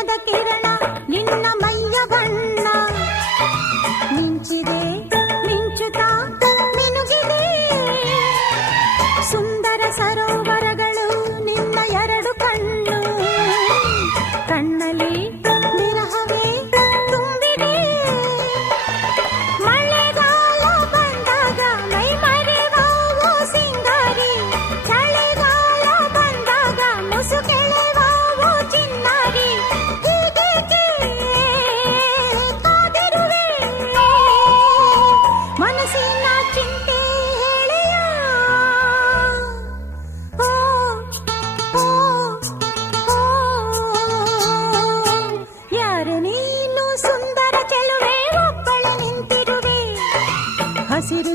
ಚಿನ್ನದ ಕಿರಣ ನಿನ್ನ ಮೈಯ ಬಣ್ಣ ಮಿಂಚಿದೆ ಮಿಂಚುತ್ತಾ ಮಿನುಗಿದೆ ಸುಂದರ ಸರೋವರಗಳು ನಿನ್ನ ಎರಡು ಕಣ್ಣು ಕಣ್ಣಲ್ಲಿ ವಿರಹವೇ ತುಂಬಿದೆ ಮಳೆಗಾಲ ಬಂದಾಗ ಮೈ ಮರೆವಾವೋ ಸಿಂಗಾರಿ ಚಳಿಗಾಲ ಬಂದಾಗ ಮುಸುಕೆಳೆವಾವೋ ಚಿನ್ನಾರಿ ಹೀಗೇಕೆ ಕಾದಿರುವೆ ಮನಸ್ಸಿನ ಚಿಂತೆ ಹೇಳಿಯ ಓ ಓ ಓ ಯಾರು ನೀನು ಸುಂದರ ಚೆಲುವೆ ಒಬ್ಬಳೆ ನಿಂತಿರುವೆ ಹಸಿರು